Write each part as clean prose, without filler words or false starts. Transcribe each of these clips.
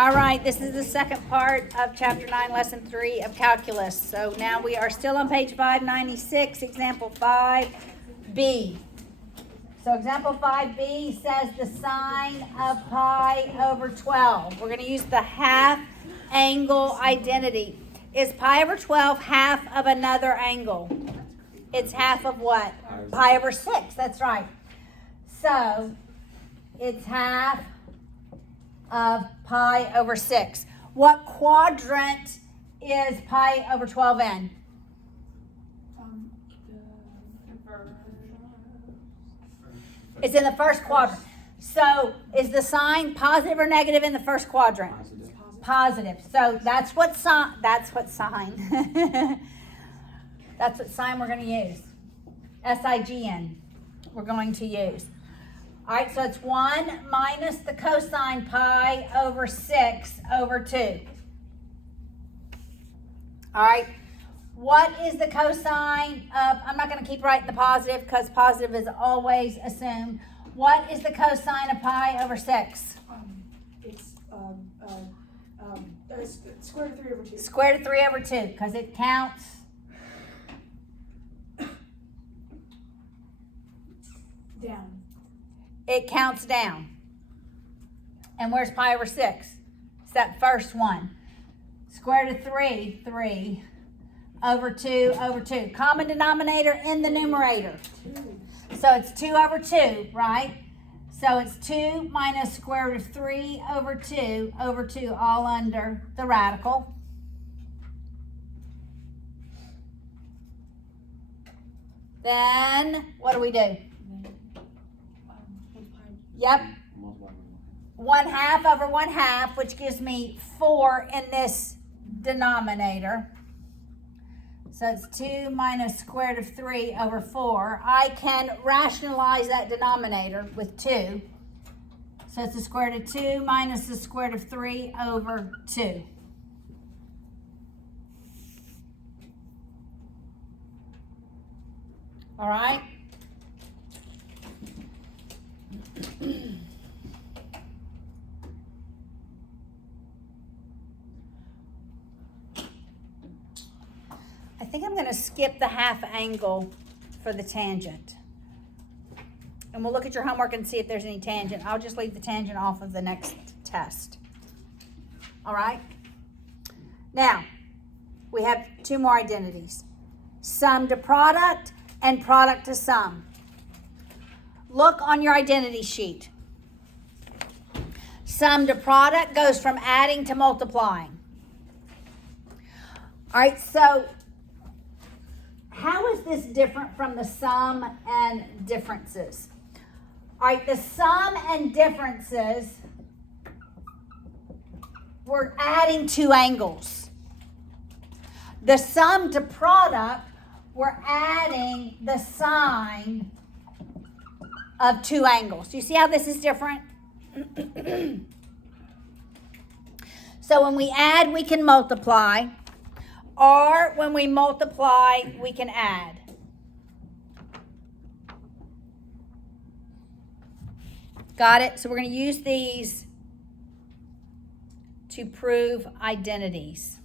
All right, this is the second part of Chapter 9, Lesson 3 of Calculus. So now we are still on page 596, example 5b. So example 5b says the sine of pi over 12. We're going to use the half angle identity. Is pi over 12 half of another angle? It's half of what? Pi over 6, that's right. So it's half of pi over 6. What quadrant is pi over 12 in? It's in the first quadrant. So is the sign positive or negative in the first quadrant? Positive. So that's what sign. That's what sign we're going to use. S-I-G-N. We're going to use. All right, so it's 1 minus the cosine pi over 6 over 2. All right, what is the cosine of, I'm not going to keep writing the positive because positive is always assumed. What is the cosine of pi over 6? It's square root of 3 over 2. Square root of 3 over 2 because it counts Down. It counts down. And where's pi over 6? It's that first one. Square root of 3, 3 over 2 over 2. Common denominator in the numerator. 2. So it's 2 over 2, right? So it's 2 minus square root of 3 over 2 over 2, all under the radical. Then, what do we do? Yep. 1/2 over 1/2, which gives me 4 in this denominator. So it's 2 minus square root of 3 over 4. I can rationalize that denominator with 2. So it's the square root of 2 minus the square root of 3 over 2. All right? I think I'm going to skip the half angle for the tangent. And we'll look at your homework and see if there's any tangent. I'll just leave the tangent off of the next test. All right? Now, we have 2 more identities. Sum to product and product to sum. Look on your identity sheet. Sum to product goes from adding to multiplying. All right, so how is this different from the sum and differences? All right, the sum and differences, we're adding 2 angles. The sum to product, we're adding the sine of 2 angles. Do you see how this is different? So when we add, we can multiply. Or when we multiply, we can add. Got it? So we're going to use these to prove identities.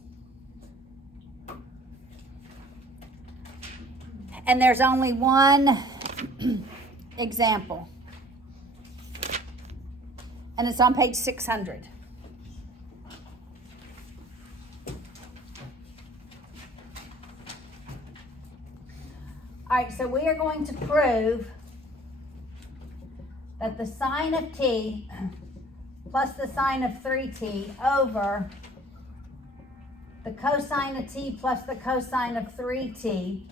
And there's only one example. And it's on page 600. All right, so we are going to prove that the sine of t plus the sine of 3t over the cosine of t plus the cosine of 3t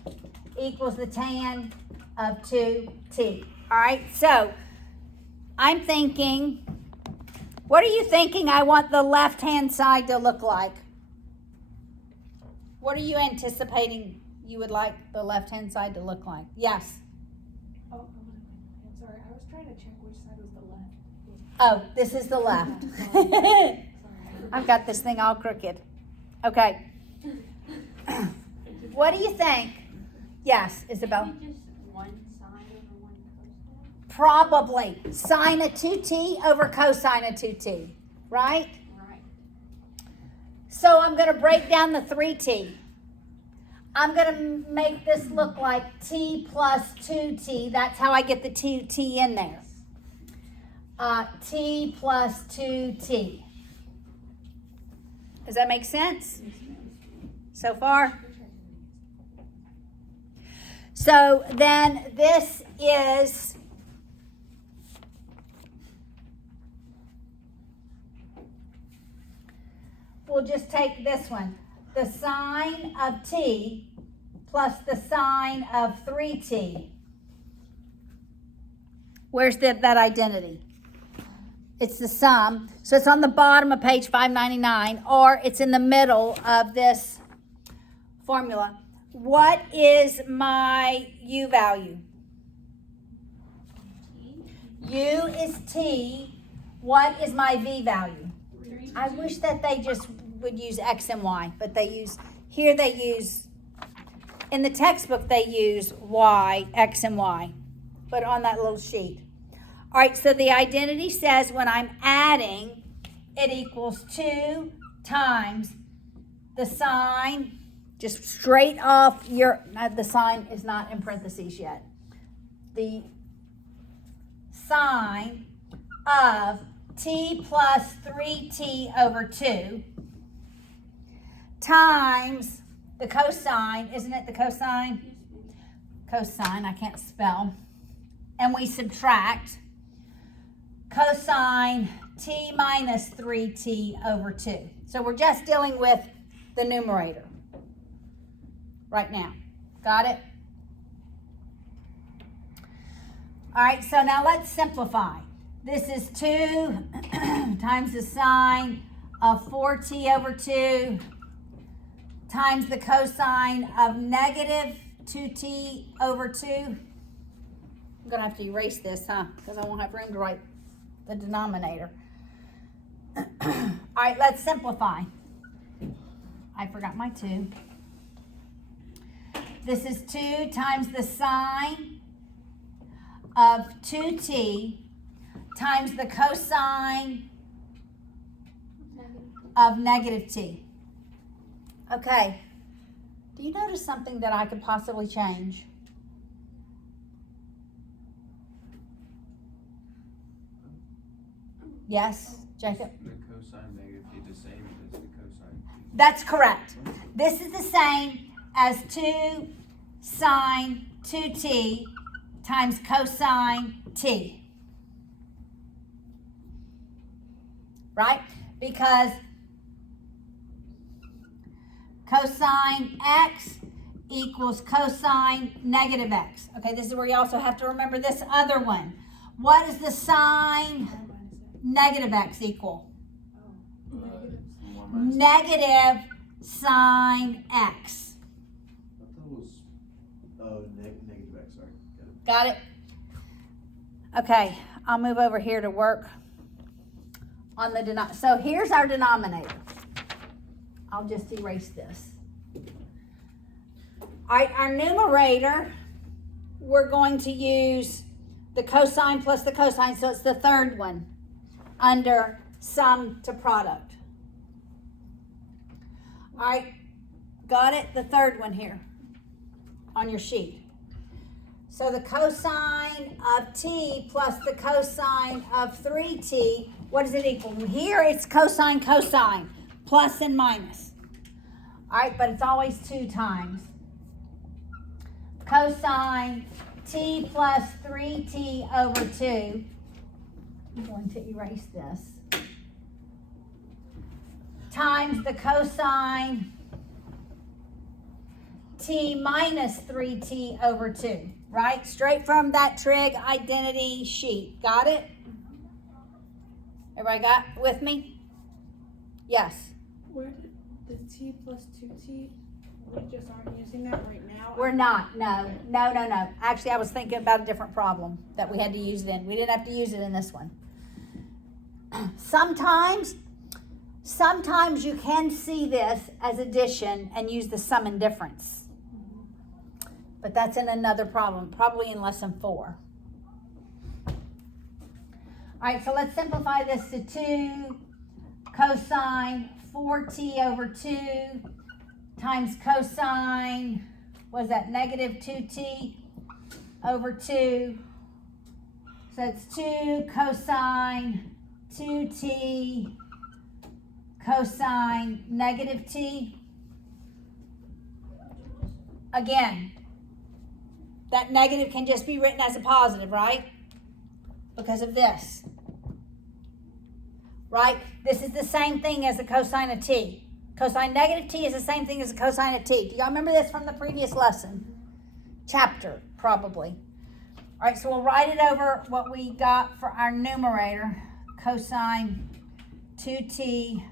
equals the tan of 2t. All right, so I'm thinking, what are you thinking I want the left-hand side to look like? What are you anticipating you would like the left-hand side to look like? Yes? Oh, I'm sorry. I was trying to check which side was the left. Oh, this is the left. Sorry. I've got this thing all crooked. Okay. What do you think? Yes, Isabel? Maybe just one sine over one cosine? Probably. Sine of 2t over cosine of 2t. Right? Right. So I'm going to break down the 3t. I'm going to make this look like t plus 2t. That's how I get the t in there. T plus 2t. Does that make sense so far? So then this is we'll just take this one. The sine of t plus the sine of 3t. Where's that identity? It's the sum. So it's on the bottom of page 599, or it's in the middle of this formula. What is my u value? U is t. What is my v value? I wish that they just would use x and y, but they use, in the textbook they use y, x and y, but on that little sheet. All right, so the identity says when I'm adding, it equals 2 times the sine, just straight off the sine is not in parentheses yet. The sine of t plus 3t over 2 times the cosine, isn't it the cosine? Cosine, I can't spell. And we subtract cosine t minus 3t over 2. So we're just dealing with the numerator right now. Got it? All right, so now let's simplify. This is 2 times the sine of 4t over 2 times the cosine of negative 2t over 2. I'm going to have to erase this, because I won't have room to write the denominator. All right, let's simplify. I forgot my 2. This is 2 times the sine of 2t times the cosine of negative t. Okay. Do you notice something that I could possibly change? Yes, Jacob? The cosine negative t the same as the cosine t. That's correct. This is the same as 2 sine 2t times cosine t. Right? Because cosine x equals cosine negative x. Okay, this is where you also have to remember this other one. What is the sine negative x equal? Negative sine x. I thought it was negative x, sorry. Got it? Okay, I'll move over here to work on the denominator. So here's our denominator. I'll just erase this. All right, our numerator, we're going to use the cosine plus the cosine, so it's the third one under sum to product. All right, got it? The third one here on your sheet. So the cosine of t plus the cosine of 3t, what does it equal? Here it's cosine, cosine, plus and minus. All right, but it's always 2 times. Cosine t plus 3t over 2. I'm going to erase this. Times the cosine t minus 3t over 2. Right? Straight from that trig identity sheet. Got it? Everybody got with me? Yes. Where did the t plus 2t, we just aren't using that right now? We're not. No. Actually, I was thinking about a different problem that we had to use it in. We didn't have to use it in this one. Sometimes you can see this as addition and use the sum and difference. But that's in another problem, probably in lesson 4. All right, so let's simplify this to 2 cosine 4t over 2 times cosine, what is that, negative 2t over 2. So it's 2 cosine 2t cosine negative t. Again, that negative can just be written as a positive, right? Because of this. Right? This is the same thing as the cosine of t. Cosine negative t is the same thing as the cosine of t. Do y'all remember this from the previous lesson? Chapter, probably. All right, so we'll write it over what we got for our numerator. Cosine 2t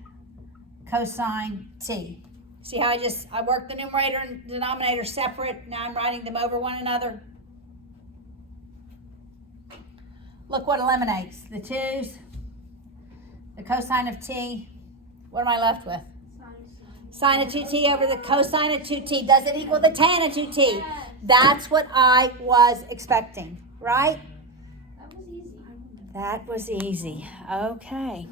cosine t. See how I worked the numerator and denominator separate. Now I'm writing them over one another. Look what eliminates. The 2's, the cosine of t. What am I left with? Sine of 2t over the cosine of 2t. Does it equal the tan of 2t? Yes. That's what I was expecting, right? That was easy. That was easy. Okay.